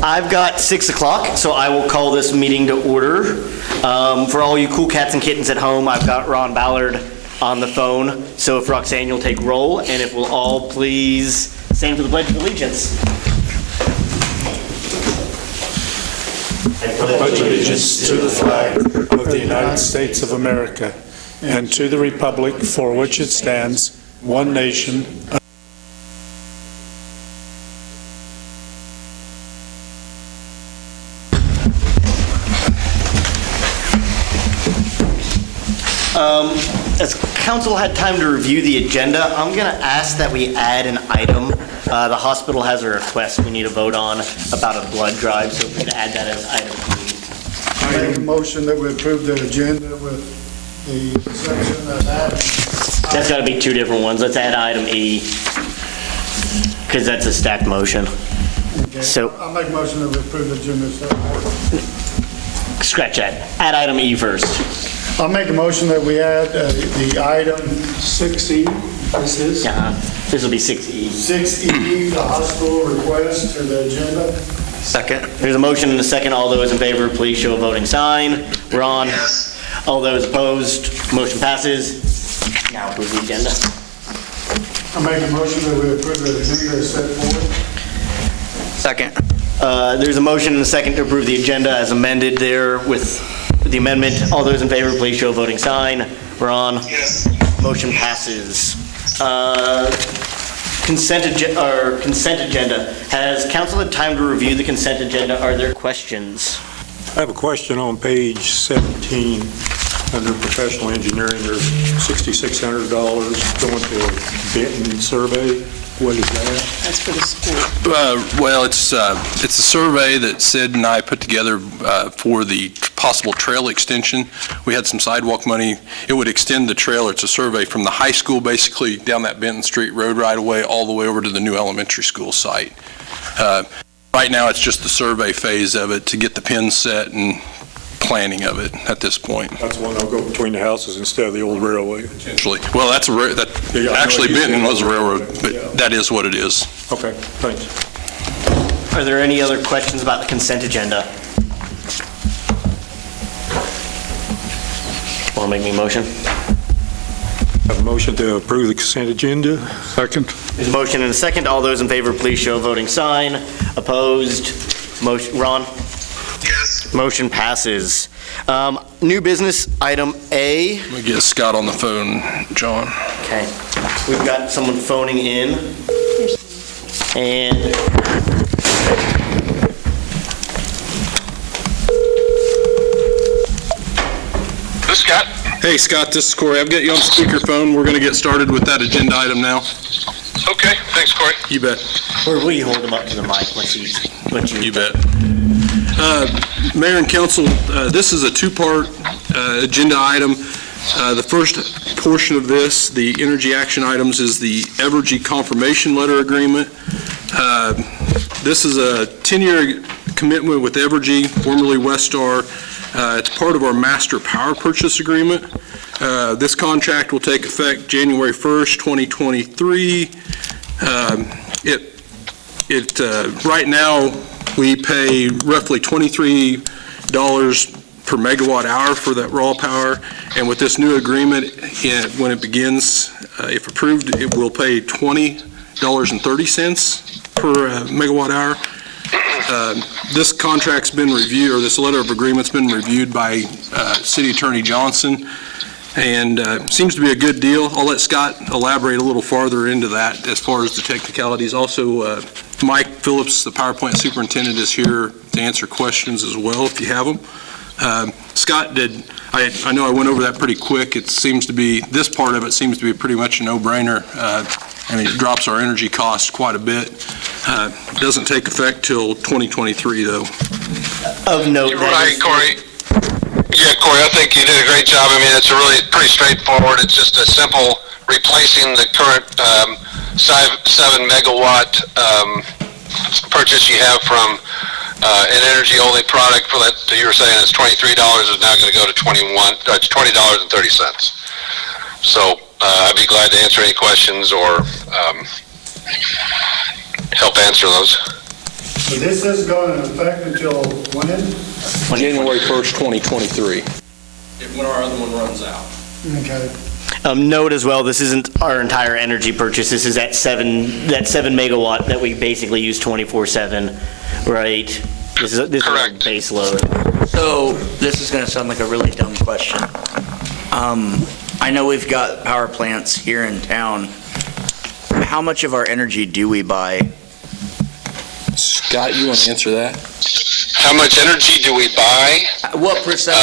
I've got 6 o'clock, so I will call this meeting to order. For all you cool cats and kittens at home, I've got Ron Ballard on the phone. So if Roxanne, you'll take roll, and if we'll all please stand for the Pledge of Allegiance. I pledge allegiance to the flag of the United States of America and to the republic for which it stands, one nation. As council had time to review the agenda, I'm going to ask that we add an item. The hospital has a request we need to vote on about a blood drive, so if we can add that as item B. I make a motion that we approve the agenda with the section of that. That's got to be two different ones. Let's add item E, because that's a stacked motion. Okay. So I'll make a motion that we approve the agenda. scratch that. Add item E first. I'll make a motion that we add the item 6E, this is? This will be 6E. 6E, the hospital request to the agenda. Second. There's a motion and a second. All those in favor, please show a voting sign. We're on. Yes. All those opposed, motion passes. Now approve the agenda. I'll make a motion that we approve the agenda as set forward. Second. There's a motion and a second to approve the agenda as amended there with the amendment. All those in favor, please show a voting sign. We're on. Yes. Motion passes. Consent agenda. Has council had time to review the consent agenda? Are there questions? I have a question on page 17 under professional engineering. There's $6,600 going to Benton survey. What is that? That's for the school. Well, it's a survey that Sid and I put together for the possible trail extension. We had some sidewalk money. It would extend the trail. It's a survey from the high school, basically down that Benton Street road right away, all the way over to the new elementary school site. Right now, it's just the survey phase of it to get the pins set and planning of it at this point. That's the one that'll go between the houses instead of the old railway. Potentially. Well, actually Benton was a railroad, but that is what it is. Okay, thanks. Are there any other questions about the consent agenda? Want to make me a motion? I have a motion to approve the consent agenda. Second. There's a motion and a second. All those in favor, please show a voting sign. Opposed? Motion. Ron? Yes. Motion passes. New business, item A. Let me get Scott on the phone, John. Okay. We've got someone phoning in. And This is Scott. Hey, Scott, this is Corey. I've got you on speakerphone. We're going to get started with that agenda item now. Okay, thanks, Corey. You bet. where will you hold him up to the mic once you You bet. Mayor and Council, this is a two-part agenda item. The first portion of this, the energy action items, is the Evergy confirmation letter agreement. This is a 10-year commitment with Evergy, formerly Westar. It's part of our master power purchase agreement. This contract will take effect January 1st, 2023. Right now, we pay roughly $23 per megawatt hour for that raw power, and with this new agreement, when it begins, if approved, it will pay $20.30 per megawatt hour. This contract's been reviewed, or this letter of agreement's been reviewed by City Attorney Johnson, and seems to be a good deal. I'll let Scott elaborate a little farther into that as far as the technicalities. Also, Mike Phillips, the power plant superintendent, is here to answer questions as well if you have them. Scott, I know I went over that pretty quick. It seems to be, this part of it seems to be pretty much a no-brainer. It drops our energy costs quite a bit. It doesn't take effect till 2023, though. Of note, You're right, Corey. Yeah, Corey, I think you did a great job. I mean, it's really pretty straightforward. It's just a simple replacing the current 7 megawatt purchase you have from an energy-only product for that you were saying is $23 is now going to go to $20.30. So I'd be glad to answer any questions or help answer those. So this is going to affect until when? January 1st, 2023. When our other one runs out. Okay. Note as well, this isn't our entire energy purchase. This is that 7 megawatt that we basically use 24/7, right? This is our base load. So, this is gonna sound like a really dumb question. I know we've got power plants here in town. How much of our energy do we buy? Scott, you want to answer that? How much energy do we buy? What percentage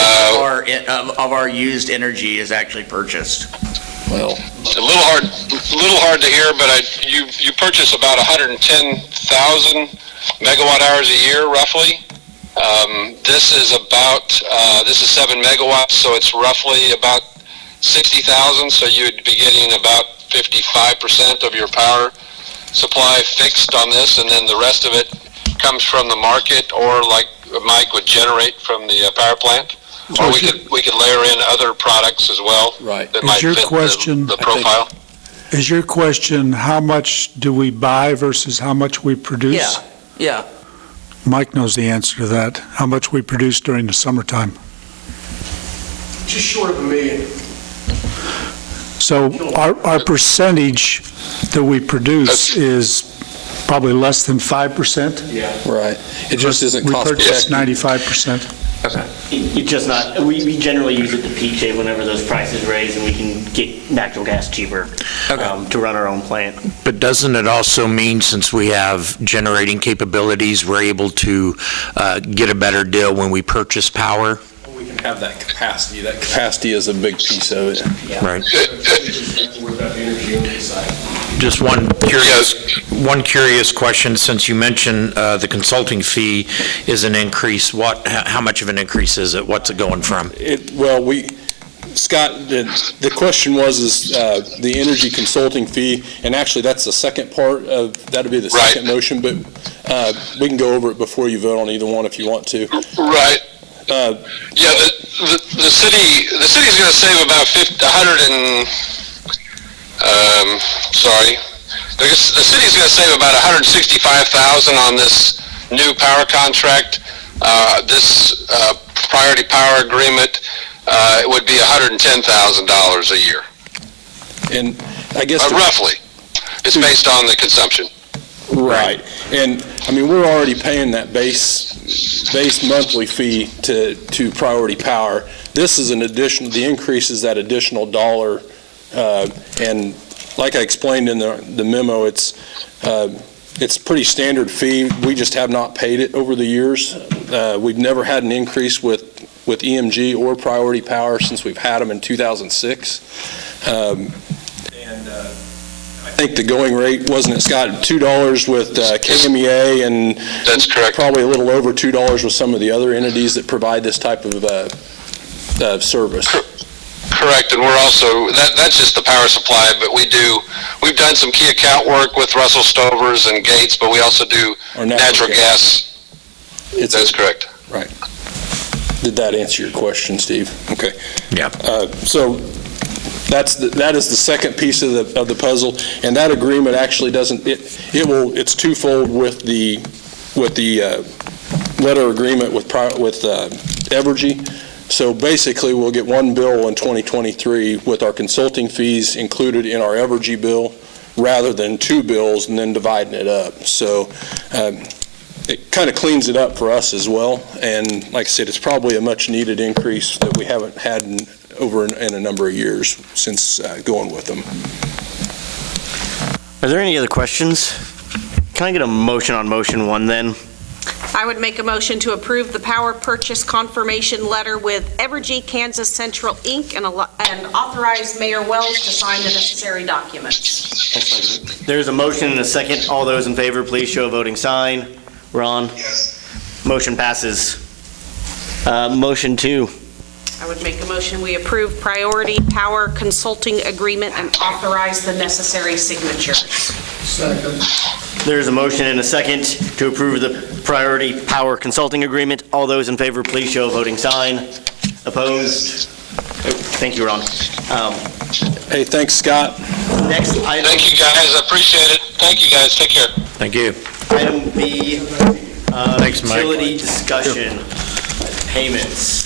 of our used energy is actually purchased? Well, A little hard to hear, but you purchase about 110,000 megawatt hours a year, roughly. This is 7 megawatts, so it's roughly about 60,000. So you'd be getting about 55% of your power supply fixed on this, and then the rest of it comes from the market, or like Mike would generate from the power plant. Or we could layer in other products as well. Right. That Is might your fit question- the profile. Is your question, how much do we buy versus how much we produce? Yeah. Mike knows the answer to that, how much we produce during the summertime. Just short of $1 million. So our percentage that we produce is probably less than 5%. right. It just isn't cost We purchase effective. 95%. It's just not, we generally use it to peak shave whenever those prices raise and we can get natural gas cheaper to run our own plant. But doesn't it also mean, since we have generating capabilities, we're able to get a better deal when we purchase power? We can have that capacity. That capacity is a big piece of it. Right. We've got the energy on the side. Just one curious question, since you mentioned the consulting fee is an increase. How much of an increase is it? What's it going from? Scott, the question was the energy consulting fee, and actually that's the second part of, that'll be the second motion, but we can go over it before you vote on either one if you want to. Right. The city's going to save about the city's going to save about $165,000 on this new power contract. This priority power agreement, it would be $110,000 a year. And I guess roughly, it's based on the consumption. Right, and I mean we're already paying that base monthly fee to Priority Power. This is an additional. The increase is that additional dollar, and like I explained in the memo, it's pretty standard fee. We just have not paid it over the years. We've never had an increase with EMG or Priority Power since we've had them in 2006. I think the going rate, wasn't it, Scott, $2 with KMEA, and that's correct. Probably a little over $2 with some of the other entities that provide this type of service. Correct, and we're also, that's just the power supply, but we've done some key account work with Russell Stovers and Gates, but we also do natural gas. That's correct. Right. Did that answer your question, Steve? Okay. Yeah. So that is the second piece of the puzzle, and that agreement actually doesn't, it's twofold with the letter agreement with Evergy. So basically, we'll get one bill in 2023 with our consulting fees included in our Evergy bill, rather than two bills and then dividing it up. So it kind of cleans it up for us as well. And like I said, it's probably a much needed increase that we haven't had in a number of years since going with them. Are there any other questions? Can I get a motion on motion one then? I would make a motion to approve the power purchase confirmation letter with Evergy Kansas Central, Inc. and authorize Mayor Wells to sign the necessary documents. There's a motion and a second. All those in favor, please show a voting sign. Ron? Yes. Motion passes. Motion 2. I would make a motion we approve Priority Power Consulting Agreement and authorize the necessary signatures. Second. There's a motion and a second to approve the Priority Power Consulting Agreement. All those in favor, please show a voting sign. Opposed? Thank you, Ron. Hey, thanks, Scott. Next item. Thank you, guys. I appreciate it. Thank you, guys. Take care. Thank you. Item B, Thanks, Mike. Utility discussion, payments.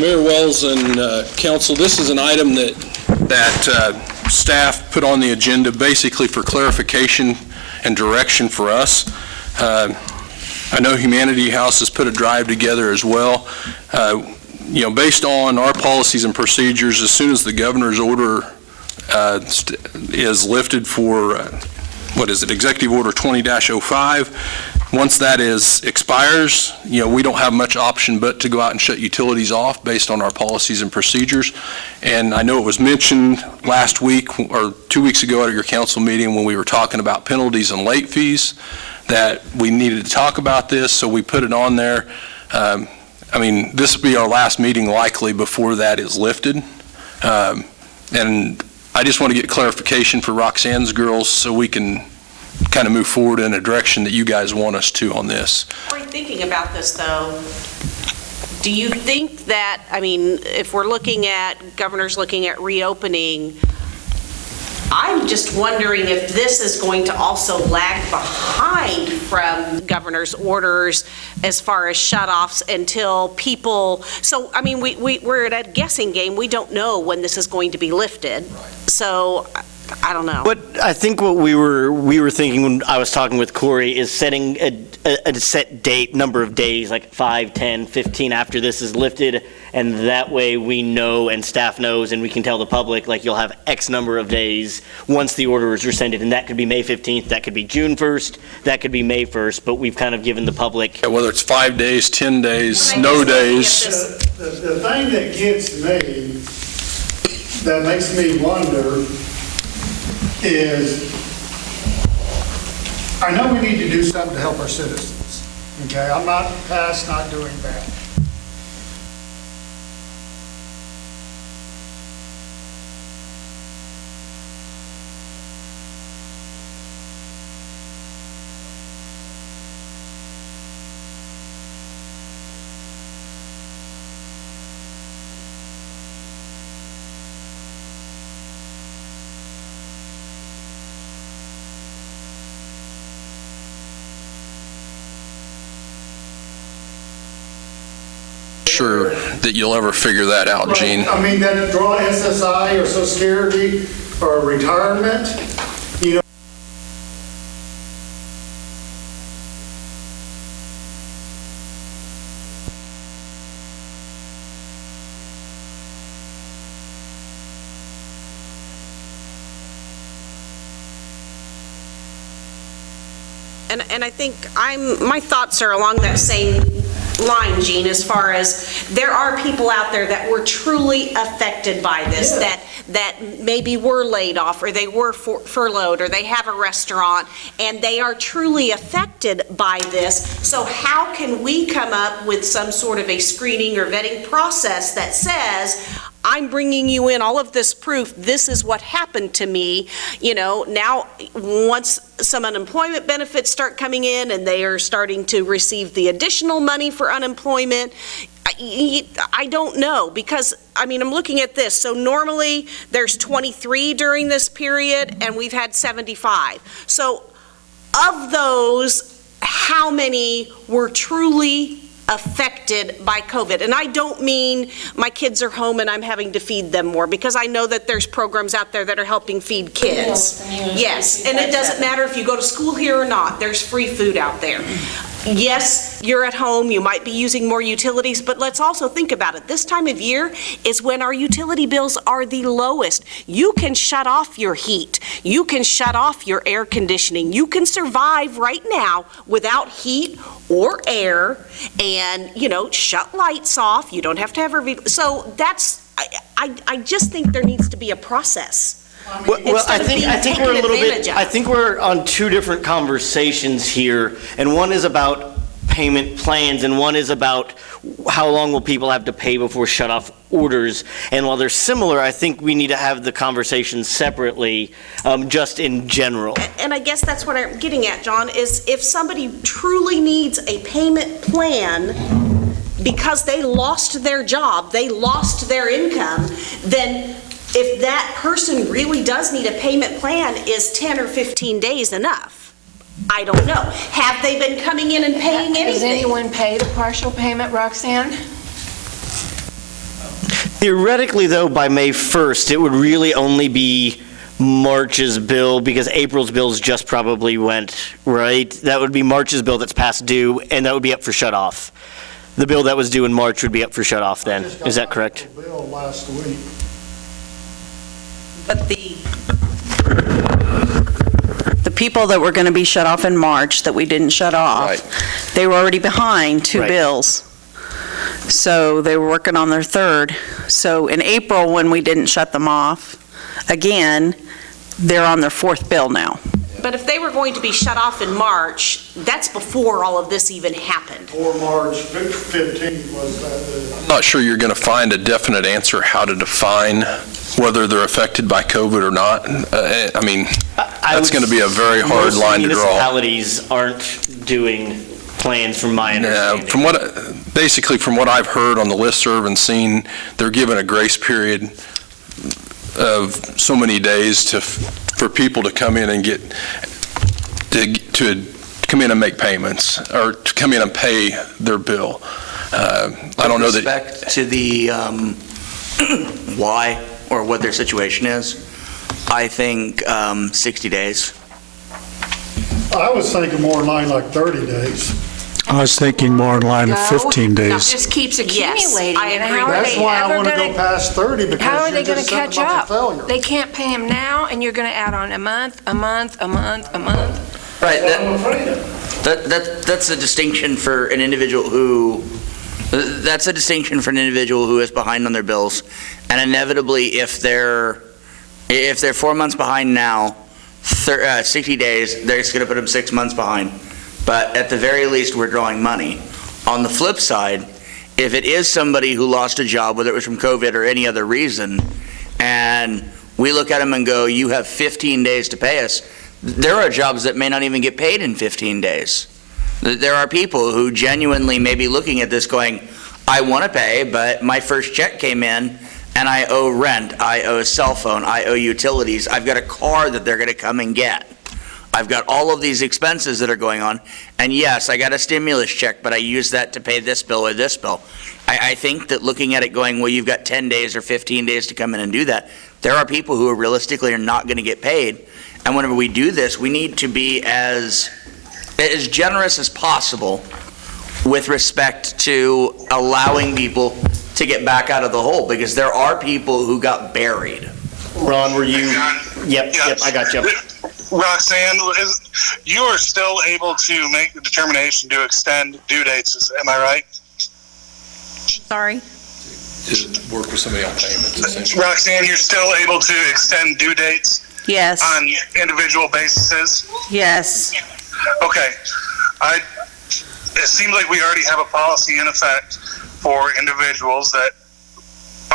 Mayor Wells and council, this is an item that staff put on the agenda basically for clarification and direction for us. I know Humanity House has put a drive together as well. Based on our policies and procedures, as soon as the governor's order is lifted for, Executive Order 20-05, once that expires, we don't have much option but to go out and shut utilities off based on our policies and procedures. And I know it was mentioned last week or 2 weeks ago at your council meeting when we were talking about penalties and late fees that we needed to talk about this, so we put it on there. This will be our last meeting likely before that is lifted. And I just want to get clarification for Roxanne's girls so we can kind of move forward in a direction that you guys want us to on this. Are you thinking about this, though? Do you think that, if we're looking at, governor's looking at reopening, I'm just wondering if this is going to also lag behind from governor's orders as far as shutoffs until people, so, we're at a guessing game. We don't know when this is going to be lifted. So, I don't know. But I think what we were thinking when I was talking with Corey is setting a set date, number of days, like 5, 10, 15 after this is lifted, and that way we know and staff knows and we can tell the public, like, you'll have X number of days once the order is rescinded, and that could be May 15th, that could be June 1st, that could be May 1st, but we've kind of given the public. Yeah, whether it's 5 days, 10 days, no days. The thing that gets me, that makes me wonder, is I know we need to do something to help our citizens, okay? I'm not past not doing that. Sure that you'll ever figure that out, Gene. Then draw SSI or Social Security or retirement, And I think my thoughts are along that same line, Gene, as far as there are people out there that were truly affected by this, that maybe were laid off or they were furloughed or they have a restaurant and they are truly affected by this. So how can we come up with some sort of a screening or vetting process that says, I'm bringing you in all of this proof, this is what happened to me, now once some unemployment benefits start coming in and they are starting to receive the additional money for unemployment, I don't know, because, I'm looking at this, so normally there's 23 during this period and we've had 75. So of those, how many were truly affected by COVID? And I don't mean my kids are home and I'm having to feed them more, because I know that there's programs out there that are helping feed kids. Yes, and it doesn't matter if you go to school here or not, there's free food out there. Yes, you're at home, you might be using more utilities, but let's also think about it. This time of year is when our utility bills are the lowest. You can shut off your heat. You can shut off your air conditioning. You can survive right now without heat or air and, shut lights off. You don't have to have so that's, I just think there needs to be a process. Well, I think we're a little bit. I think we're on two different conversations here, and one is about payment plans, and one is about how long will people have to pay before shut-off orders. And while they're similar, I think we need to have the conversation separately, just in general. And I guess that's what I'm getting at, John, is if somebody truly needs a payment plan because they lost their job, they lost their income, then if that person really does need a payment plan, is 10 or 15 days enough? I don't know. Have they been coming in and paying Does anything? anyone pay the partial payment, Roxanne? Theoretically, though, by May 1st, it would really only be March's bill, because April's bills just probably went, right? That would be March's bill that's past due, and that would be up for shut-off. The bill that was due in March would be up for shut-off then. Is that correct? I just got my bill last week. But The people that were going to be shut off in March that we didn't shut off, Right. they were already behind 2 Right. bills. So they were working on their 3rd. So in April, when we didn't shut them off, again, they're on their 4th bill now. But if they were going to be shut off in March, that's before all of this even happened. Or March 15th was that. I'm not sure you're going to find a definite answer how to define whether they're affected by COVID or not. I mean, that's going to be a very hard line to draw. Municipalities aren't doing plans, from my understanding. Basically, from what I've heard on the listserv and seen, they're given a grace period of so many days for people to come in and to come in and make payments, or to come in and pay their bill. I don't know that. With respect to the why or what their situation is, I think 60 days. I was thinking more in line like 30 days. I was thinking more in line of 15 It days. just keeps Yes, accumulating. I And agree. how are That's they why I ever want to go going to, past 30, how because are you're they going just to setting catch them up up? for failure. They can't pay them now, and you're going to add on a month, a month, a month, a month. Right. That's what I'm afraid of. That's a distinction for an individual who. That's a distinction for an individual who is behind on their bills, and inevitably, if they're 4 months behind now, 60 days, they're just going to put them 6 months behind. But at the very least, we're drawing money. On the flip side, if it is somebody who lost a job, whether it was from COVID or any other reason, and we look at them and go, "You have 15 days to pay us," there are jobs that may not even get paid in 15 days. There are people who genuinely may be looking at this going, "I want to pay, but my first check came in and I owe rent, I owe a cell phone, I owe utilities, I've got a car that they're going to come and get. I've got all of these expenses that are going on, and yes, I got a stimulus check, but I use that to pay this bill or this bill." I think that looking at it going, well, you've got 10 days or 15 days to come in and do that, there are people who are realistically are not going to get paid. And whenever we do this, we need to be as generous as possible with respect to allowing people to get back out of the hole, because there are people who got buried. Ron, were you? Yep, I got you. Roxanne, you are still able to make the determination to extend due dates, am I right? Sorry? To work with somebody on payments, essentially. Roxanne, you're still able to extend due dates Yes, on individual bases? yes. Okay. It seems like we already have a policy in effect for individuals that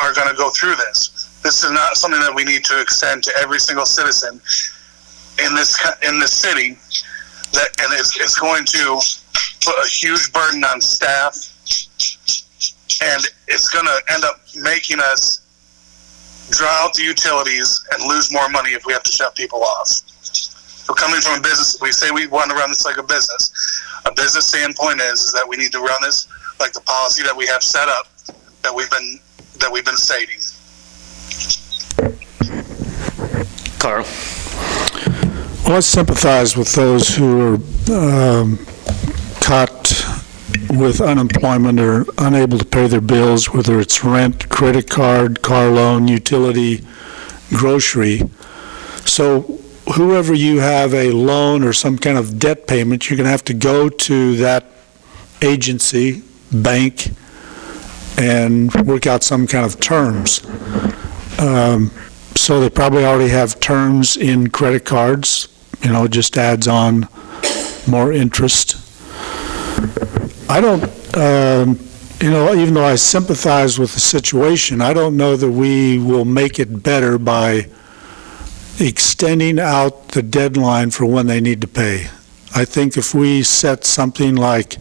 are going to go through this. This is not something that we need to extend to every single citizen in this city, and it's going to put a huge burden on staff, and it's going to end up making us draw out the utilities and lose more money if we have to shut people off. So coming from a business, we say we want to run this like a business. A business standpoint is that we need to run this like the policy that we have set up, that we've been stating. Carl? Well, I sympathize with those who are caught with unemployment or unable to pay their bills, whether it's rent, credit card, car loan, utility, grocery. So whoever you have a loan or some kind of debt payment, you're going to have to go to that agency, bank, and work out some kind of terms. So they probably already have terms in credit cards, it just adds on more interest. I don't, even though I sympathize with the situation, I don't know that we will make it better by extending out the deadline for when they need to pay. I think if we set something like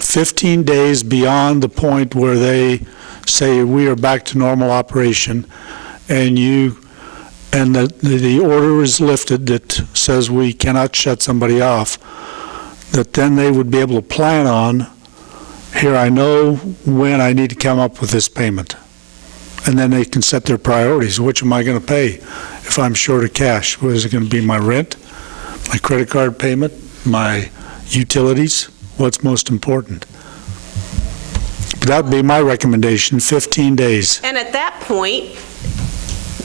15 days beyond the point where they say we are back to normal operation, and you and the order is lifted that says we cannot shut somebody off, that then they would be able to plan on, here, I know when I need to come up with this payment. And then they can set their priorities. Which am I going to pay if I'm short of cash? What is it going to be, my rent, my credit card payment, my utilities? What's most important? That would be my recommendation, 15 days. And at that point,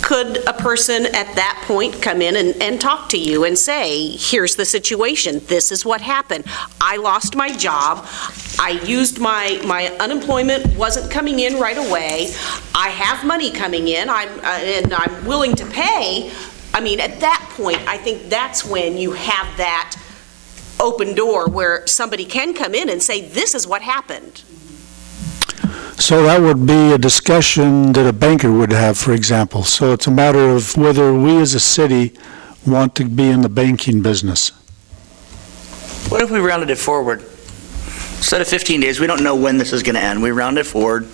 could a person at that point come in and talk to you and say, here's the situation, this is what happened, I lost my job, I used my unemployment wasn't coming in right away, I have money coming in, and I'm willing to pay. I mean, at that point, I think that's when you have that open door where somebody can come in and say, this is what happened. So that would be a discussion that a banker would have, for example. So it's a matter of whether we as a city want to be in the banking business. What if we rounded it forward? Instead of 15 days, we don't know when this is going to end. We round it forward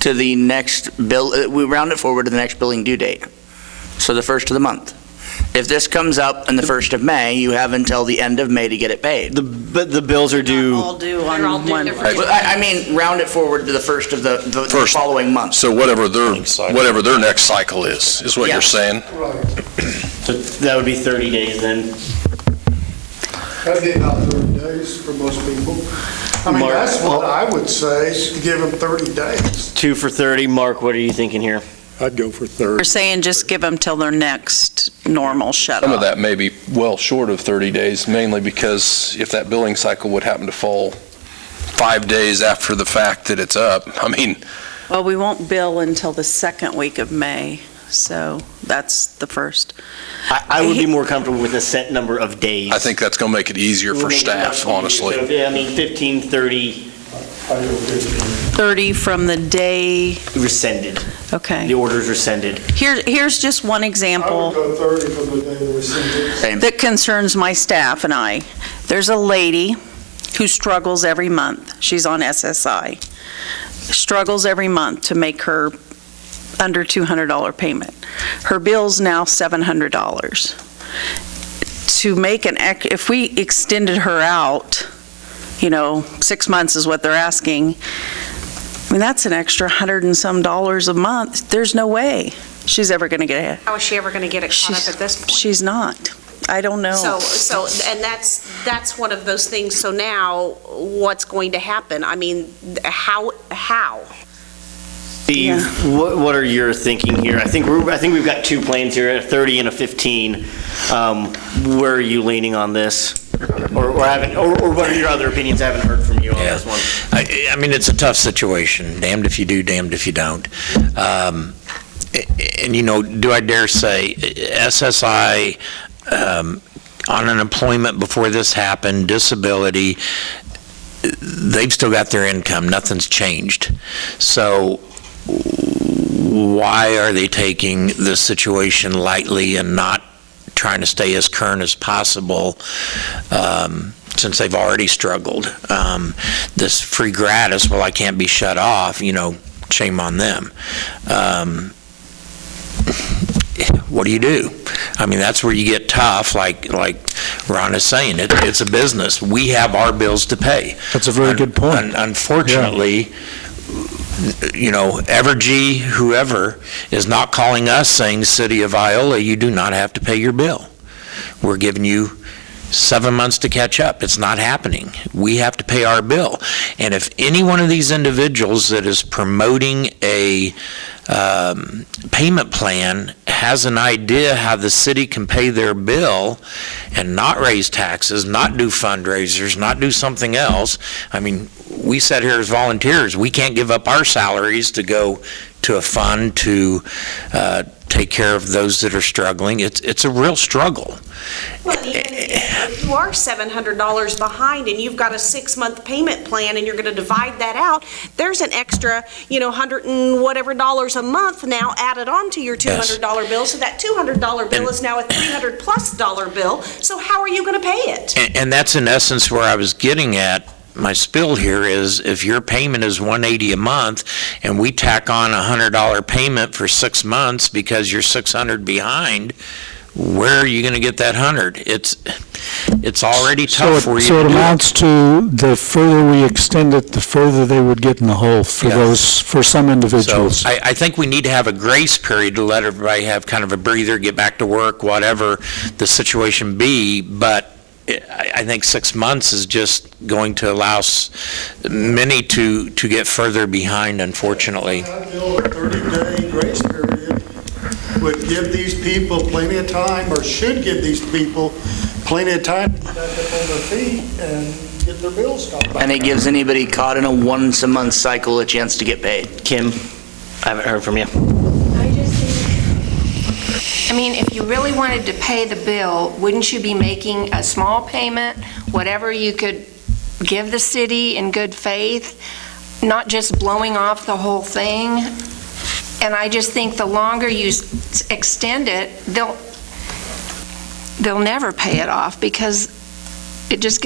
to the next bill. We round it forward to the next billing due date. So the first of the month. If this comes up on the 1st of May, you have until the end of May to get it paid. But the bills are due. All due on one. I mean, round it forward to the first of the following month. So whatever their next cycle is what you're saying? Right. So that would be 30 days then. That'd be about 30 days for most people. I mean, Mark, that's what I would say, to give them 30 days. 2 for 30. Mark, what are you thinking here? I'd go for We're 30. saying just give them till their next normal shut Some of off. that may be well short of 30 days, mainly because if that billing cycle would happen to fall 5 days after the fact that it's up, I mean, Well, we won't bill until the second week of May, so that's the first. I would be more comfortable with a set number of days. I think that's going to make it easier for staff, honestly. So, yeah, I mean, 15, 30 30 from the day, rescinded. okay. The order's rescinded. Here's just one I example. would go 30 from the day they were sent. That concerns my staff and I. There's a lady who struggles every month. She's on SSI. Struggles every month to make her under $200 payment. Her bill's now $700. To make if we extended her out, 6 months is what they're asking, I mean, that's an extra $100 and some a month. There's no way she's ever going to get it. How is she ever going to get it caught up at this point? She's not. I don't know. So, and that's one of those things. So now, what's going to happen? I mean, how? Steve, what are your thinking here? I think we've got 2 plans here, a 30 and a 15. Where are you leaning on this? Or what are your other opinions? I haven't heard from you on this one. I mean, it's a tough situation. Damned if you do, damned if you don't. And, do I dare say, SSI, on unemployment before this happened, disability, they've still got their income. Nothing's changed. So why are they taking this situation lightly and not trying to stay as current as possible, since they've already struggled? This free gratis, well, I can't be shut off, shame on them. What do you do? I mean, that's where you get tough, like Ron is saying. It's a business. We have our bills to pay. That's a very good point. Unfortunately, Evergy, whoever, is not calling us saying, City of Iola, you do not have to pay your bill. We're giving you 7 months to catch up. It's not happening. We have to pay our bill. And if any one of these individuals that is promoting a payment plan has an idea how the city can pay their bill and not raise taxes, not do fundraisers, not do something else, I mean, we sat here as volunteers. We can't give up our salaries to go to a fund to take care of those that are struggling. It's a real struggle. Well, even if you are $700 behind and you've got a 6-month payment plan and you're going to divide that out, there's an extra, $100 and whatever a month now added on to your $200 bill. So that $200 bill is now a $300+ bill. So how are you going to pay it? And that's in essence where I was getting at. my spill here is, if your payment is $180 a month, and we tack on a $100 payment for 6 months because you're 600 behind, where are you going to get that 100? It's already tough for you So to it do it. amounts to, the further we extend it, the further they would get in the hole for Yes. for some individuals. So I think we need to have a grace period to let everybody have kind of a breather, get back to work, whatever the situation be, but I think 6 months is just going to allow many to get further behind, unfortunately. I feel a 30-day grace period would give these people plenty of time, or should give these people plenty of time to get back up on their feet and get their bills stopped. And it gives anybody caught in a once-a-month cycle a chance to get paid. Kim, I haven't heard from you. I just think, I mean, if you really wanted to pay the bill, wouldn't you be making a small payment, whatever you could give the city in good faith, not just blowing off the whole thing? And I just think the longer you extend it, they'll never pay it off, because it just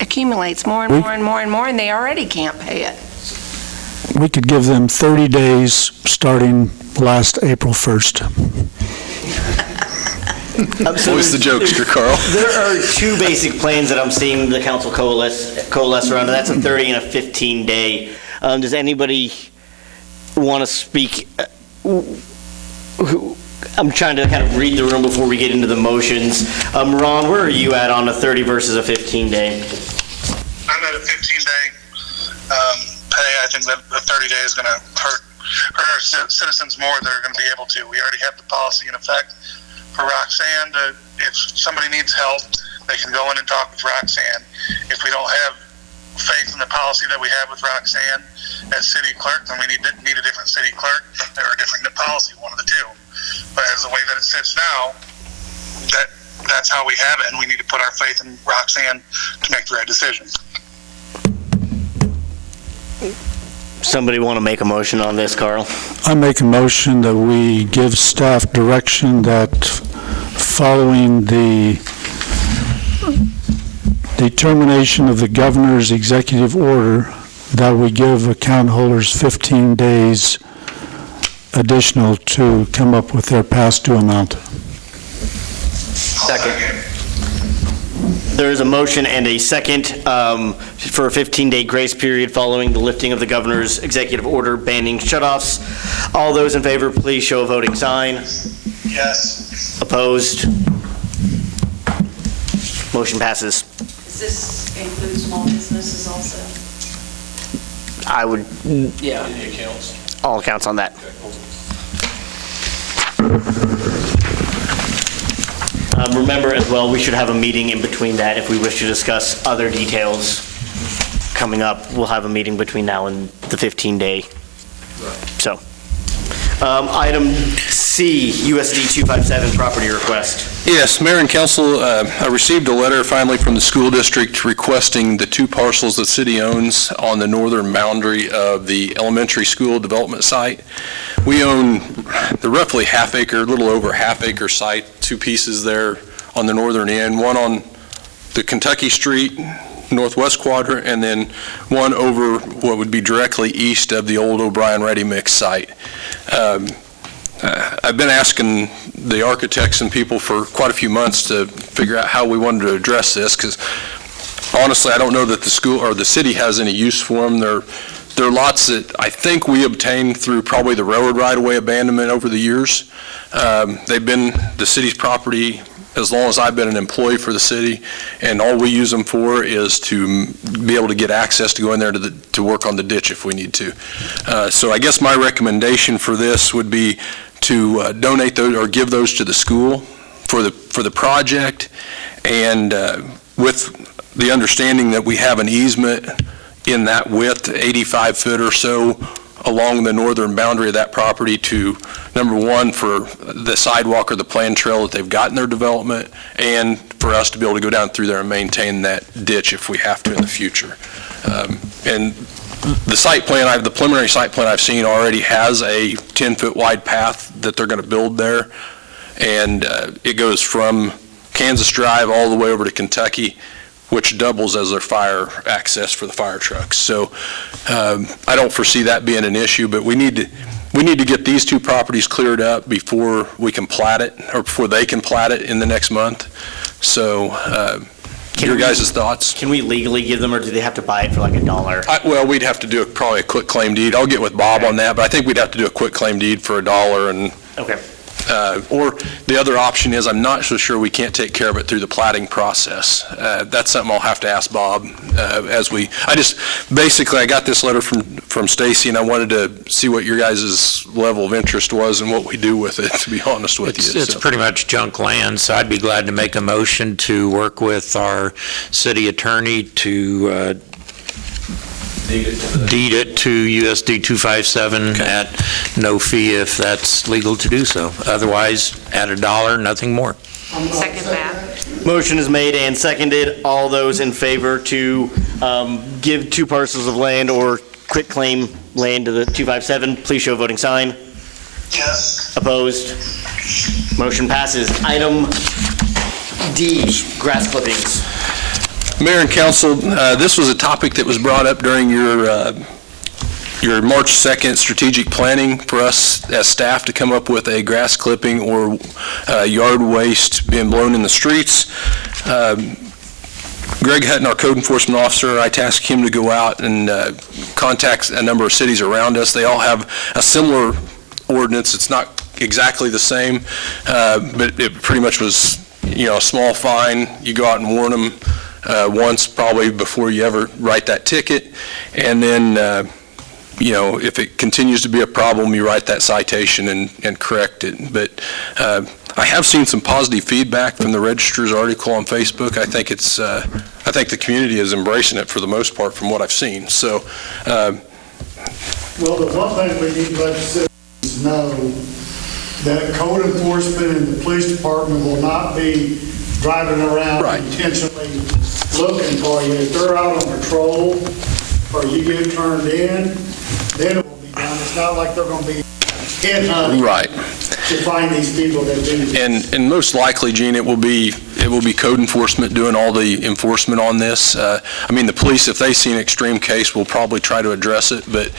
accumulates more and more and more and more, and they already can't pay it. We could give them 30 days starting last April 1st. Always the jokester, Carl. There are two basic plans that I'm seeing the council coalesce around, and that's a 30 and a 15-day. Does anybody want to speak? I'm trying to kind of read the room before we get into the motions. Ron, where are you at on a 30 versus a 15-day? I'm at a 15-day pay. I think that a 30-day is going to hurt our citizens more than they're going to be able to. We already have the policy in effect for Roxanne. If somebody needs help, they can go in and talk with Roxanne. If we don't have faith in the policy that we have with Roxanne as city clerk, then we need a different city clerk or a different policy, one of the two. But as the way that it sits now, that's how we have it, and we need to put our faith in Roxanne to make the right decision. Somebody want to make a motion on this, Carl? I make a motion that we give staff direction that following the determination of the governor's executive order, that we give account holders 15 days additional to come up with their past due amount. Second. There is a motion and a second for a 15-day grace period following the lifting of the governor's executive order banning shutoffs. All those in favor, please show a voting sign. Yes. Opposed? Motion passes. Does this include small businesses also? I would, Yeah. The accounts. all accounts on that. Remember as well, we should have a meeting in between that if we wish to discuss other details coming up. We'll have a meeting between now and the 15-day. So, item C, USD 257 property request. Yes, Mayor and Council, I received a letter finally from the school district requesting the 2 parcels the city owns on the northern boundary of the elementary school development site. We own the roughly half-acre, a little over half-acre site, 2 pieces there on the northern end, one on the Kentucky Street northwest quadrant, and then one over what would be directly east of the old O'Brien Ready Mix site. I've been asking the architects and people for quite a few months to figure out how we wanted to address this, because honestly, I don't know that the school or the city has any use for them. They're lots that I think we obtained through probably the railroad right-of-way abandonment over the years. They've been the city's property as long as I've been an employee for the city, and all we use them for is to be able to get access to go in there to work on the ditch if we need to. So I guess my recommendation for this would be to donate those or give those to the school for the project, and with the understanding that we have an easement in that width, 85 foot or so, along the northern boundary of that property to, number one, for the sidewalk or the planned trail that they've got in their development, and for us to be able to go down through there and maintain that ditch if we have to in the future. And the site plan, the preliminary site plan I've seen already has a 10-foot wide path that they're going to build there, and it goes from Kansas Drive all the way over to Kentucky which doubles as their fire access for the fire trucks. So I don't foresee that being an issue, but we need to get these two properties cleared up before we can plat it, or before they can plat it in the next month. So your guys' thoughts? Can we legally give them, or do they have to buy it for like $1? Well, we'd have to do probably a quick claim deed. I'll get with Bob on that, but I think we'd have to do a quick claim deed for $1 and. Okay. Or the other option is, I'm not so sure we can't take care of it through the plating process. That's something I'll have to ask Bob basically I got this letter from Stacy, and I wanted to see what your guys' level of interest was and what we do with it, to be honest with you. It's pretty much junk land, so I'd be glad to make a motion to work with our city attorney to deed it to USD 257 at no fee if that's legal to do so. Otherwise, at $1, nothing more. Second that. Motion is made and seconded. All those in favor to give 2 parcels of land or quit claim land to the 257, please show a voting sign. Yes. Opposed? Motion passes. Item D, grass clippings. Mayor and council, this was a topic that was brought up during your March 2nd strategic planning for us as staff to come up with a grass clipping or yard waste being blown in the streets. Greg Hutton, our code enforcement officer, I tasked him to go out and contact a number of cities around us. They all have a similar ordinance. It's not exactly the same, but it pretty much was, a small fine. You go out and warn them once probably before you ever write that ticket, and then if it continues to be a problem, you write that citation and correct it. But I have seen some positive feedback from the Register's article on Facebook. I think I think the community is embracing it for the most part from what I've seen. So well, the one thing we need to let the citizens know, that code enforcement and the police department will not be driving around intentionally looking for you. If they're out on patrol or you get turned in, then it will be done. It's not like they're going to be headhunting to find these people that do this. And most likely, Gene, it will be code enforcement doing all the enforcement on this. The police, if they see an extreme case, will probably try to address it. But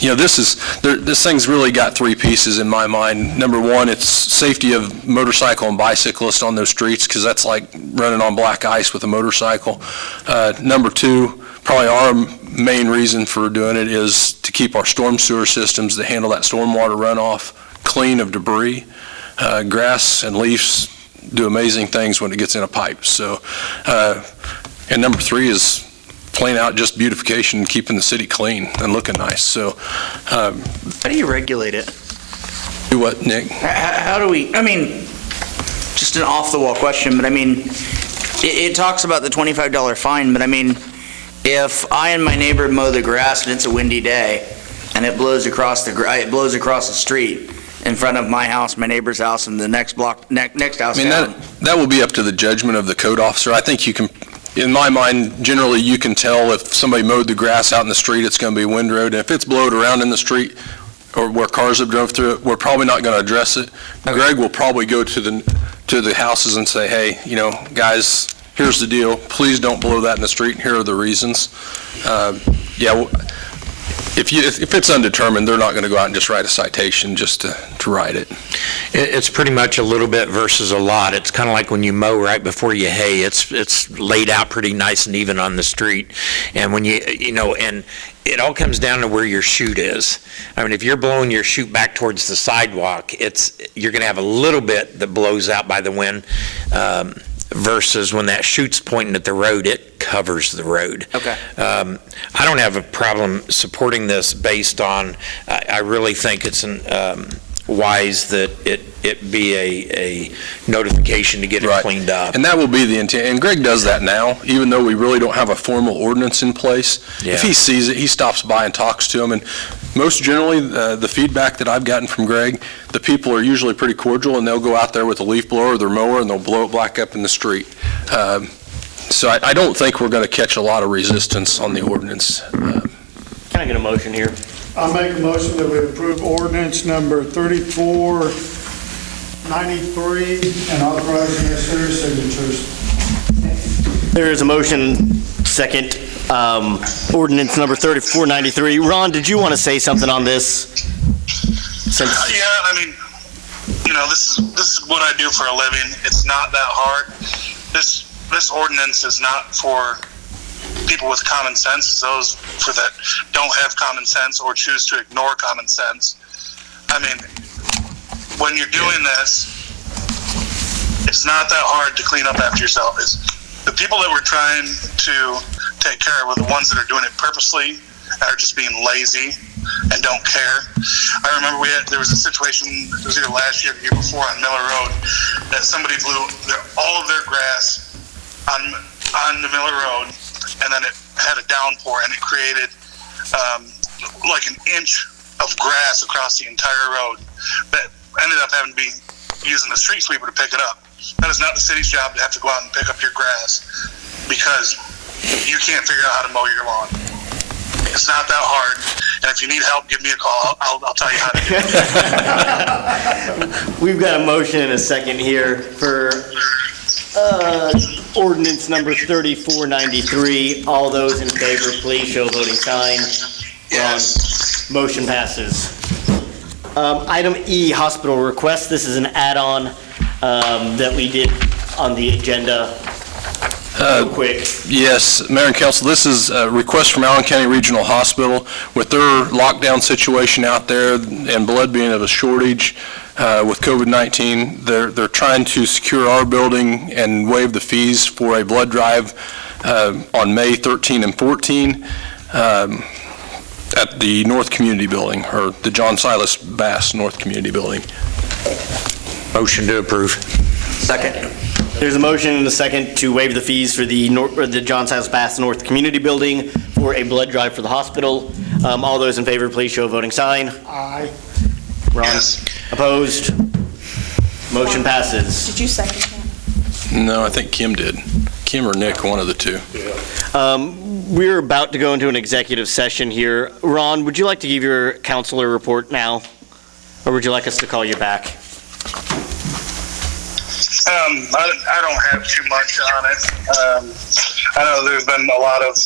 this thing's really got 3 pieces in my mind. Number one, it's safety of motorcycle and bicyclists on those streets, because that's like running on black ice with a motorcycle. Number 2, probably our main reason for doing it is to keep our storm sewer systems that handle that stormwater runoff clean of debris. Grass and leaves do amazing things when it gets in a pipe. So, and number 3 is plain out just beautification and keeping the city clean and looking nice. So, how do you regulate it? Do what, Nick? How do we, just an off-the-wall question, but it talks about the $25 fine, but if I and my neighbor mow the grass and it's a windy day and it blows across the street in front of my house, my neighbor's house, and the next house down. That will be up to the judgment of the code officer. I think you can, in my mind, generally you can tell if somebody mowed the grass out in the street, it's going to be a wind road. And if it's blowed around in the street or where cars have drove through it, we're probably not going to address it. Okay. Greg will probably go to the houses and say, hey, guys, here's the deal. Please don't blow that in the street. Here are the reasons. If it's undetermined, they're not going to go out and just write a citation just to write it. It's pretty much a little bit versus a lot. It's kind of like when you mow right before you hay. It's laid out pretty nice and even on the street. And when and it all comes down to where your chute is. If you're blowing your chute back towards the sidewalk, you're going to have a little bit that blows out by the wind. Versus when that chute's pointing at the road, it covers the road. Okay. I don't have a problem supporting this based on, I really think it's wise that it be a notification to get it cleaned up. And that will be the intent. And Greg does that now, even though we really don't have a formal ordinance in place. Yeah. If he sees it, he stops by and talks to him. And most generally, the feedback that I've gotten from Greg, the people are usually pretty cordial, and they'll go out there with a leaf blower or their mower, and they'll blow it black up in the street. So I don't think we're going to catch a lot of resistance on the ordinance. Can I get a motion here? I'll make a motion that we approve ordinance number 3493 and authorize necessary signatures. There is a motion, second, ordinance number 3493. Ron, did you want to say something on this? Yeah, I mean, this is what I do for a living. It's not that hard. This ordinance is not for people with common sense. It's those for that don't have common sense or choose to ignore common sense. I mean, when you're doing this, it's not that hard to clean up after yourself. It's the people that we're trying to take care of are the ones that are doing it purposely and are just being lazy and don't care. I remember there was a situation, it was either last year or the year before on Miller Road, that somebody blew all of their grass on the Miller Road, and then it had a downpour, and it created like an inch of grass across the entire road that ended up having to be using the street sweeper to pick it up. That is not the city's job to have to go out and pick up your grass because you can't figure out how to mow your lawn. It's not that hard. And if you need help, give me a call. I'll tell you how to do it. We've got a motion and a second here for ordinance number 3493. All those in favor, please show voting sign. Yes. Motion passes. Item E, hospital request. This is an add-on that we did on the agenda. Real quick. Yes, Mayor and Council, this is a request from Allen County Regional Hospital. With their lockdown situation out there and blood being of a shortage with COVID-19, they're trying to secure our building and waive the fees for a blood drive on May 13 and 14 at the North Community Building, or the John Silas Bass North Community Building. Motion to approve. Second. There's a motion and a second to waive the fees for the John Silas Bass North Community Building for a blood drive for the hospital. All those in favor, please show a voting sign. Aye. Ron? Yes. Opposed? Motion passes. Did you second that? No, I think Kim did. Kim or Nick, one of the two. We're about to go into an executive session here. Ron, would you like to give your counselor report now? Or would you like us to call you back? I don't have too much on it. I know there's been a lot of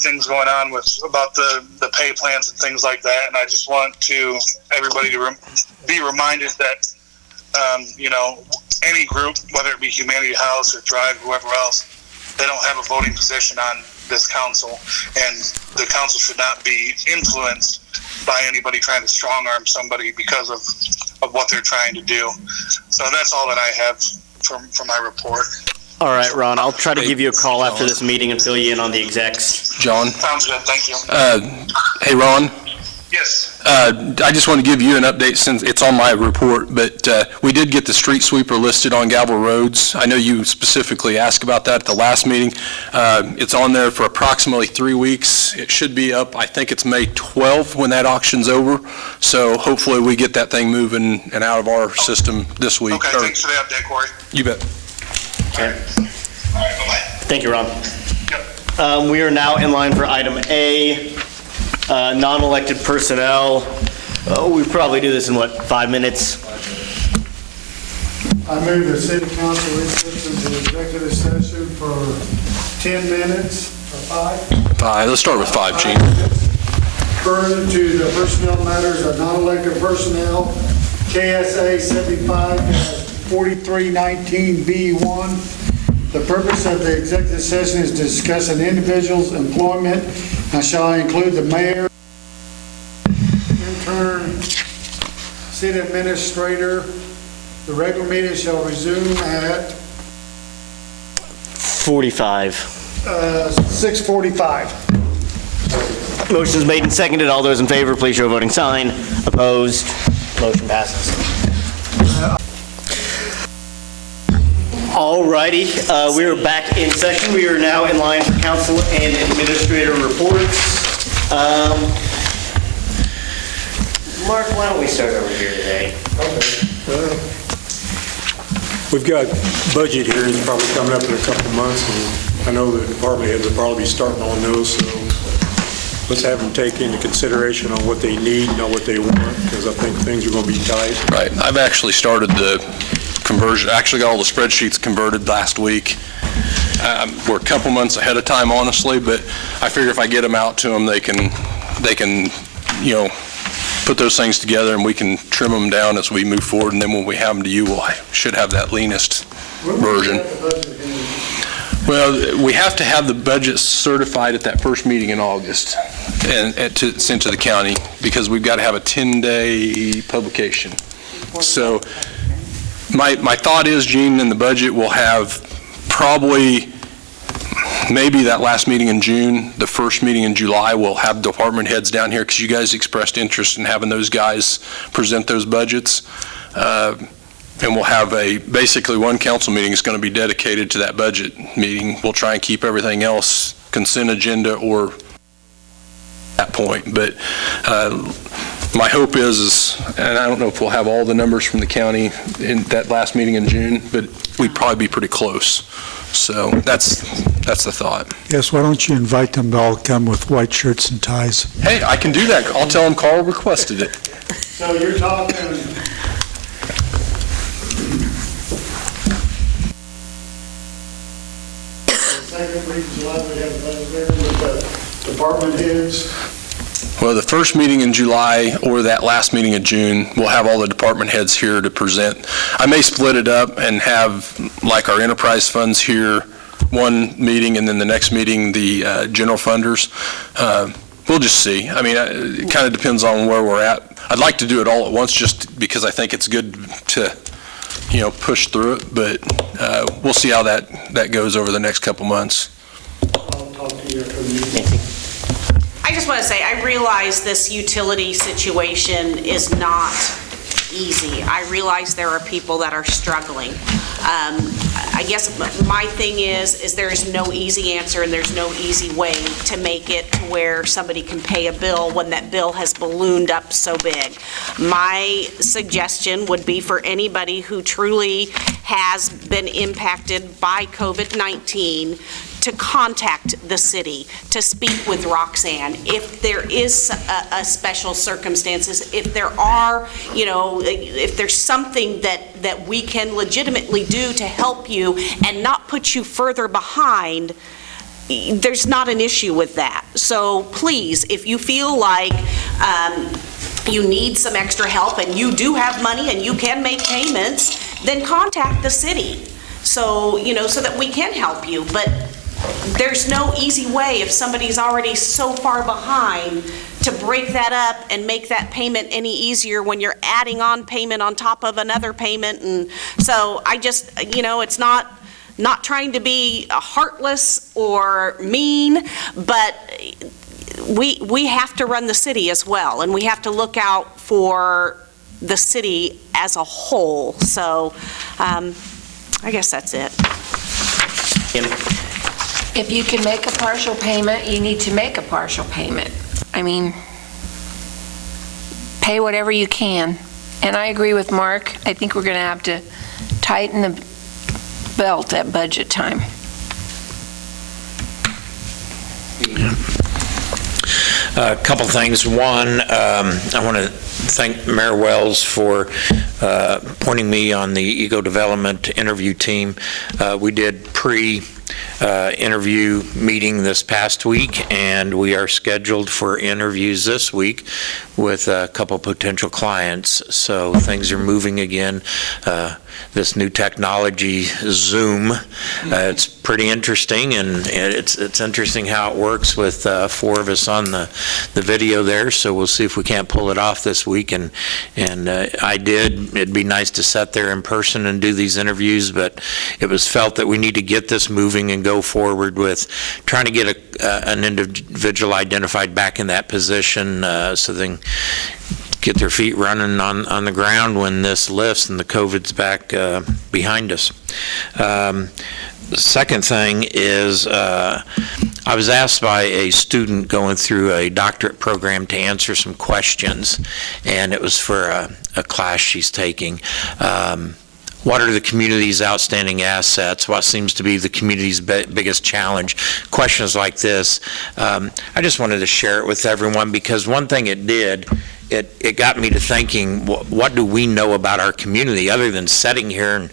things going on about the pay plans and things like that, and I just want everybody to be reminded that any group, whether it be Humanity House or Drive, whoever else, they don't have a voting position on this council, and the council should not be influenced by anybody trying to strong arm somebody because of what they're trying to do. So that's all that I have for my report. All right, Ron, I'll try to give you a call after this meeting and fill you in on the execs. John? Sounds good, thank you. Hey, Ron? Yes. I just want to give you an update since it's on my report, but we did get the street sweeper listed on Gavel Roads. I know you specifically asked about that at the last meeting. It's on there for approximately 3 weeks. It should be up, I think it's May 12th when that auction's over. So hopefully we get that thing moving and out of our system this week. Okay, thanks for the update, Corey. You bet. All right, bye-bye. Thank you, Ron. Yep. We are now in line for item A, non-elected personnel. We probably do this in, 5 minutes? I move the city council recess into executive session for 10 minutes, or 5? 5. Let's start with 5, Gene. Further to the personnel matters of non-elected personnel, KSA 75-4319B1. The purpose of the executive session is to discuss an individual's employment and shall include the mayor, intern, city administrator. The regular meeting shall resume at 6:45. Motion's made and seconded. All those in favor, please show a voting sign. Opposed? Motion passes. All righty, we are back in session. We are now in line for council and administrator reports. Mark, why don't we start over here today? Okay. We've got budget hearings probably coming up in a couple of months, and I know the department heads will probably be starting on those, so let's have them take into consideration on what they need, not what they want, because I think things are going to be tight. Right. I've actually started the conversion, actually got all the spreadsheets converted last week. We're a couple months ahead of time, honestly, but I figure if I get them out to them, they can, put those things together and we can trim them down as we move forward. And then when we have them to you, should have that leanest version. Well, we have to have the budget certified at that first meeting in August and sent to the county, because we've got to have a 10-day publication. So my thought is, Gene, in the budget, we'll have probably maybe that last meeting in June, the first meeting in July, we'll have department heads down here, because you guys expressed interest in having those guys present those budgets. And we'll have basically one council meeting is going to be dedicated to that budget meeting. We'll try and keep everything else consent agenda or at that point. But my hope is, and I don't know if we'll have all the numbers from the county in that last meeting in June, but we'd probably be pretty close. So that's the thought. Yes, why don't you invite them to all come with white shirts and ties? Hey, I can do that. I'll tell them Carl requested it. So you're talking, second week of July, we have a budget there with the department heads. Well, the first meeting in July or that last meeting in June, we'll have all the department heads here to present. I may split it up and have like our enterprise funds here, one meeting, and then the next meeting, the general funders. We'll just see. I mean, it kind of depends on where we're at. I'd like to do it all at once just because I think it's good to, push through it, but we'll see how that goes over the next couple months. I'll talk to you after the meeting. I just want to say, I realize this utility situation is not easy. I realize there are people that are struggling. I guess my thing is there is no easy answer and there's no easy way to make it to where somebody can pay a bill when that bill has ballooned up so big. My suggestion would be for anybody who truly has been impacted by COVID-19 to contact the city, to speak with Roxanne. If there is a special circumstances, if there are, if there's something that we can legitimately do to help you and not put you further behind, there's not an issue with that. So please, if you feel like you need some extra help and you do have money and you can make payments, then contact the city. So, so that we can help you. But there's no easy way if somebody's already so far behind to break that up and make that payment any easier when you're adding on payment on top of another payment. And so I just, it's not trying to be heartless or mean, but we have to run the city as well, and we have to look out for the city as a whole. So I guess that's it. If you can make a partial payment, you need to make a partial payment. I mean, pay whatever you can. And I agree with Mark. I think we're going to have to tighten the belt at budget time. A couple things. One, I want to thank Mayor Wells for pointing me on the Eco Development interview team. We did interview meeting this past week, and we are scheduled for interviews this week with a couple potential clients. So things are moving again. This new technology, Zoom, it's pretty interesting, and it's interesting how it works with 4 of us on the video there. So we'll see if we can't pull it off this week. And it'd be nice to sit there in person and do these interviews, but it was felt that we need to get this moving and go forward with trying to get an individual identified back in that position so they can get their feet running on the ground when this lifts and the COVID's back behind us. The second thing is I was asked by a student going through a doctorate program to answer some questions, and it was for a class she's taking. What are the community's outstanding assets? What seems to be the community's biggest challenge? Questions like this. I just wanted to share it with everyone, because one thing it did it got me to thinking, what do we know about our community other than sitting here and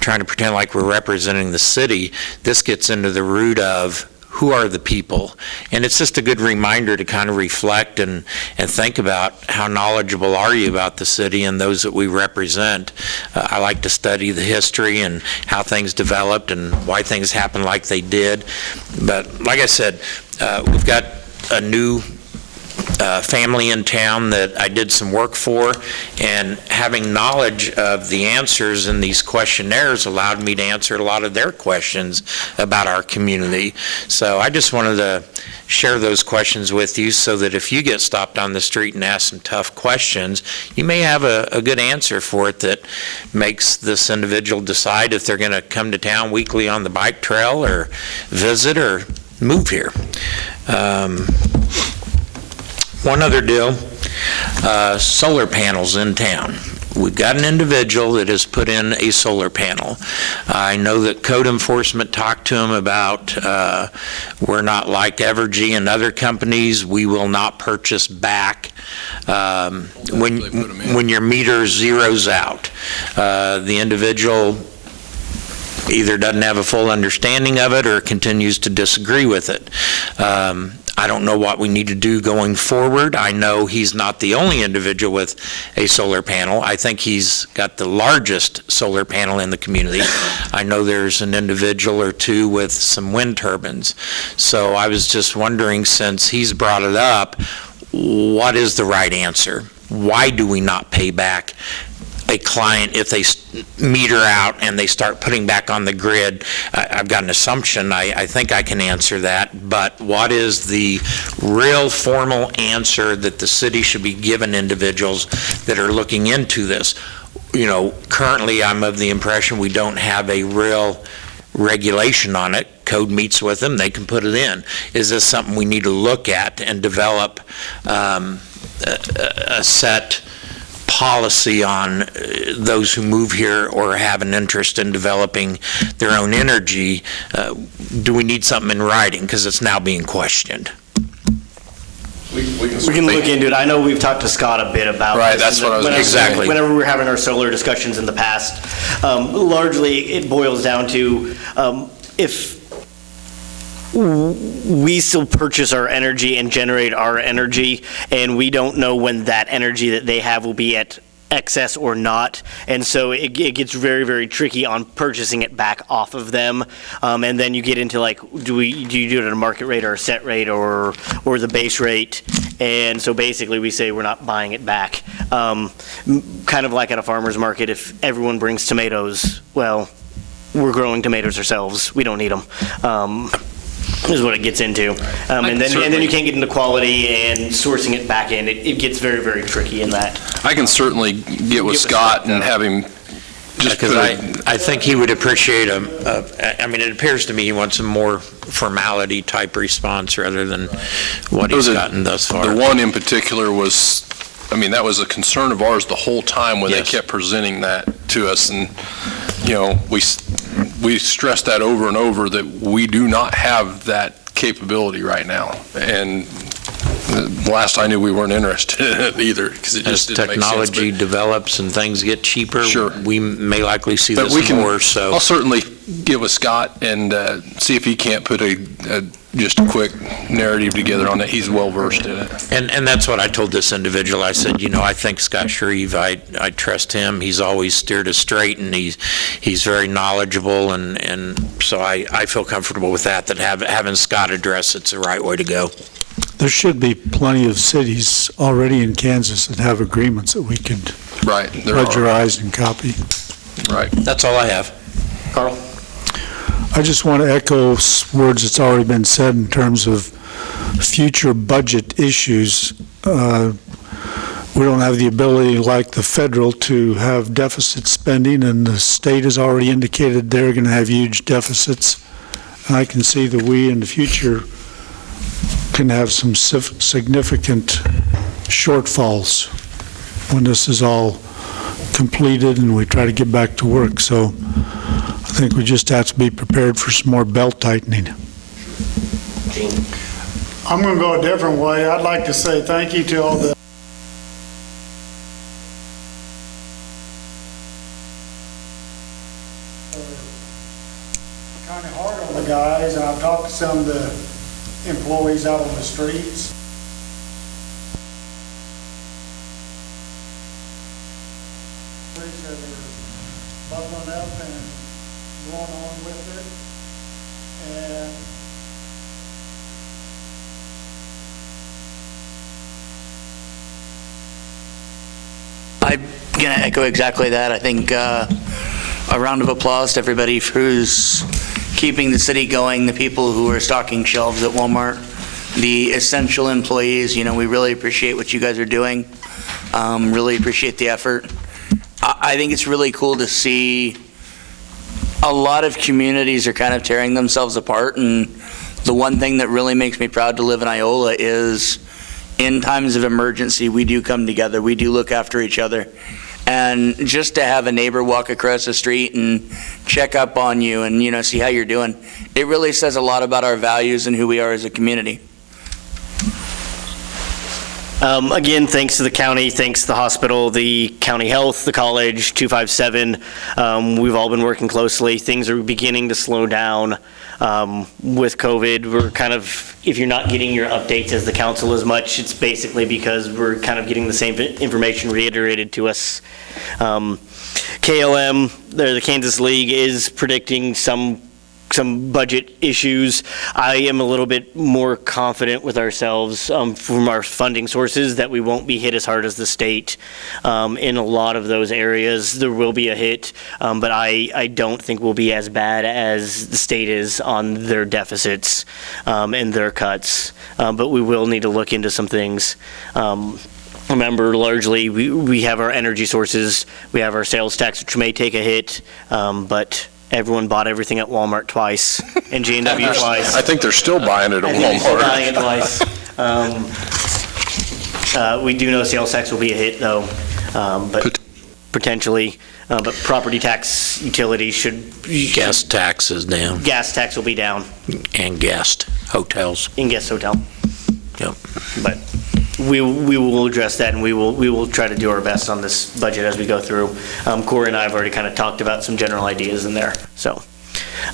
trying to pretend like we're representing the city? This gets into the root of who are the people? And it's just a good reminder to kind of reflect and think about how knowledgeable are you about the city and those that we represent. I like to study the history and how things developed and why things happened like they did. But like I said, we've got a new family in town that I did some work for, and having knowledge of the answers in these questionnaires allowed me to answer a lot of their questions about our community. So I just wanted to share those questions with you so that if you get stopped on the street and asked some tough questions, you may have a good answer for it that makes this individual decide if they're going to come to town weekly on the bike trail or visit or move here. One other deal, solar panels in town. We've got an individual that has put in a solar panel. I know that code enforcement talked to him about we're not like Evergy and other companies. We will not purchase back when your meter zeroes out. The individual either doesn't have a full understanding of it or continues to disagree with it. I don't know what we need to do going forward. I know he's not the only individual with a solar panel. I think he's got the largest solar panel in the community. I know there's an individual or two with some wind turbines. So I was just wondering, since he's brought it up, what is the right answer? Why do we not pay back a client if they meter out and they start putting back on the grid? I've got an assumption. I think I can answer that, but what is the real formal answer that the city should be giving individuals that are looking into this? You know, currently I'm of the impression we don't have a real regulation on it. Code meets with them, they can put it in. Is this something we need to look at and develop a set policy on those who move here or have an interest in developing their own energy? Do we need something in writing? Because it's now being questioned. We can look into it. I know we've talked to Scott a bit about Right, this. that's what I was exactly. Whenever we were having our solar discussions in the past, largely it boils down to if we still purchase our energy and generate our energy, and we don't know when that energy that they have will be at excess or not, and so it gets very, very tricky on purchasing it back off of them, and then you get into like, do you do it at a market rate or a set rate or the base rate? And so basically we say we're not buying it back. Kind of like at a farmer's market, if everyone brings tomatoes, well, we're growing tomatoes ourselves, we don't need them. Is what it gets into. And then you can't get into quality and sourcing it back in. It gets very, very tricky in that. I can certainly get with Scott and have him just because I think he would appreciate I mean, it appears to me he wants a more formality type response rather than what he's gotten thus far. The one in particular was, I mean, that was a concern of ours the whole time when Yes. they kept presenting that to us. And, you know, we stressed that over and over that we do not have that capability right now. And last I knew, we weren't interested in it either, because it just didn't make sense. As technology develops and things get cheaper, Sure. we may likely see But this more, so. I'll certainly get with Scott and see if he can't put just a quick narrative together on it. He's well-versed in it. And that's what I told this individual. I said, you know, I think Scott Shreve, I trust him. He's always steered us straight, and he's very knowledgeable, and so I feel comfortable with that having Scott address it's the right way to go. There should be plenty of cities already in Kansas that have agreements that we could Right. There are. plagiarize and copy. Right. That's all I have. Carl? I just want to echo words that's already been said in terms of future budget issues. We don't have the ability, like the federal, to have deficit spending, and the state has already indicated they're going to have huge deficits. And I can see that we in the future can have some significant shortfalls when this is all completed and we try to get back to work. So I think we just have to be prepared for some more belt tightening. I'm going to go a different way. I'd like to say thank you to all the talked to some of the employees out on the streets. That are buckling up and going on with it. And I'm going to echo exactly that. I think a round of applause to everybody who's keeping the city going, the people who are stocking shelves at Walmart, the essential employees. You know, we really appreciate what you guys are doing. Really appreciate the effort. I think it's really cool to see a lot of communities are kind of tearing themselves apart, and the one thing that really makes me proud to live in Iola is in times of emergency, we do come together, we do look after each other. And just to have a neighbor walk across the street and check up on you and, you know, see how you're doing, it really says a lot about our values and who we are as a community. Again, thanks to the county, thanks to the hospital, the county health, the college, 257. We've all been working closely. Things are beginning to slow down with COVID. We're kind of, if you're not getting your updates as the council as much, it's basically because we're kind of getting the same information reiterated to us. KLM, the Kansas League, is predicting some budget issues. I am a little bit more confident with ourselves from our funding sources that we won't be hit as hard as the state. In a lot of those areas, there will be a hit, but I don't think we'll be as bad as the state is on their deficits and their cuts. But we will need to look into some things. Remember, largely, we have our energy sources, we have our sales tax, which may take a hit, but everyone bought everything at Walmart twice and G&W twice. I think they're still buying it at I think they're still Walmart. buying it twice. We do know sales tax will be a hit, though, but potentially. But property tax, utilities should. Gas tax is down, Gas tax will be down and guest hotels. in guest hotel. Yep. But we will address that, and we will try to do our best on this budget as we go through. Corey and I have already kind of talked about some general ideas in there. So,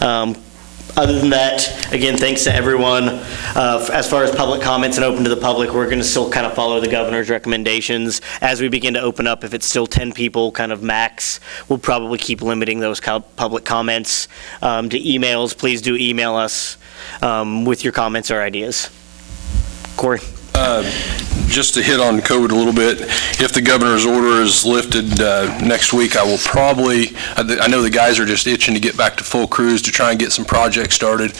other than that, again, thanks to everyone. As far as public comments and open to the public, we're going to still kind of follow the governor's recommendations. As we begin to open up, if it's still 10 people, kind of max, we'll probably keep limiting those public comments to emails. Please do email us with your comments or ideas. Corey? Just to hit on COVID a little bit, if the governor's order is lifted next week, I will probably, I know the guys are just itching to get back to full cruise to try and get some projects started.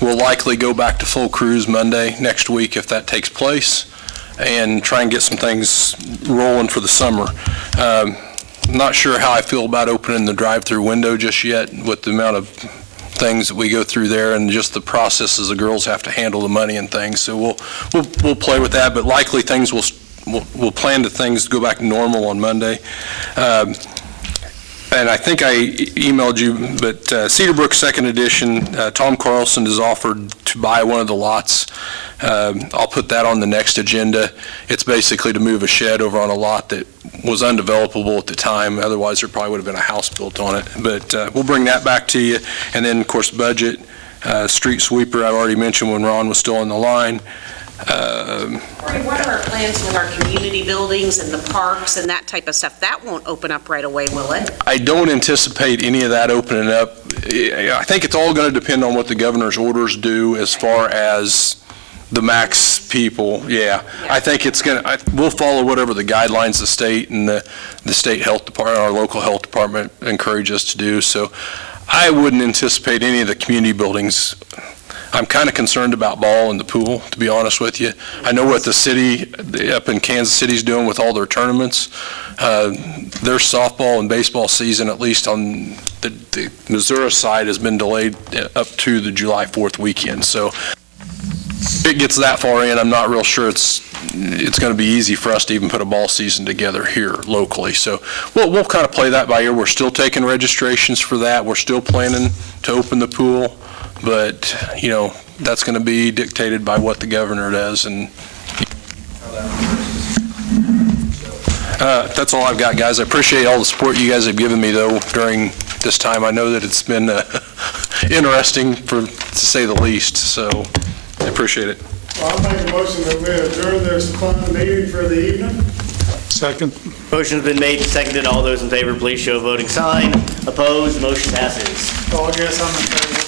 We'll likely go back to full cruise Monday next week if that takes place, and try and get some things rolling for the summer. Not sure how I feel about opening the drive-through window just yet with the amount of things that we go through there and just the processes the girls have to handle the money and things. So we'll play with that, but likely things we'll plan to things to go back to normal on Monday. And I think I emailed you, but Cedar Brook Second Edition, Tom Carlson has offered to buy one of the lots. I'll put that on the next agenda. It's basically to move a shed over on a lot that was undevelopable at the time. Otherwise, there probably would have been a house built on it. But we'll bring that back to you. And then, of course, budget, street sweeper, I've already mentioned when Ron was still on the line. Corey, what are our plans with our community buildings and the parks and that type of stuff? That won't open up right away, will it? I don't anticipate any of that opening up. I think it's all going to depend on what the governor's orders do as far as the max people. Yeah. I think it's going to, we'll follow whatever the guidelines the state and the state health department, our local health department encourage us to do. So I wouldn't anticipate any of the community buildings. I'm kind of concerned about ball and the pool, to be honest with you. I know what the city up in Kansas City is doing with all their tournaments. Their softball and baseball season, at least on the Missouri side, has been delayed up to the July 4th weekend. So if it gets that far in, I'm not real sure it's going to be easy for us to even put a ball season together here locally. So we'll kind of play that by ear. We're still taking registrations for that. We're still planning to open the pool. But, you know, that's going to be dictated by what the governor does. And that's all I've got, guys. I appreciate all the support you guys have given me, though, during this time. I know that it's been interesting, to say the least, so I appreciate it. Well, I'll make a motion that we adjourn this fun meeting for the evening. Second. Motion's been made and seconded. All those in favor, please show a voting sign. Opposed, motion passes. So I guess I'm in favor.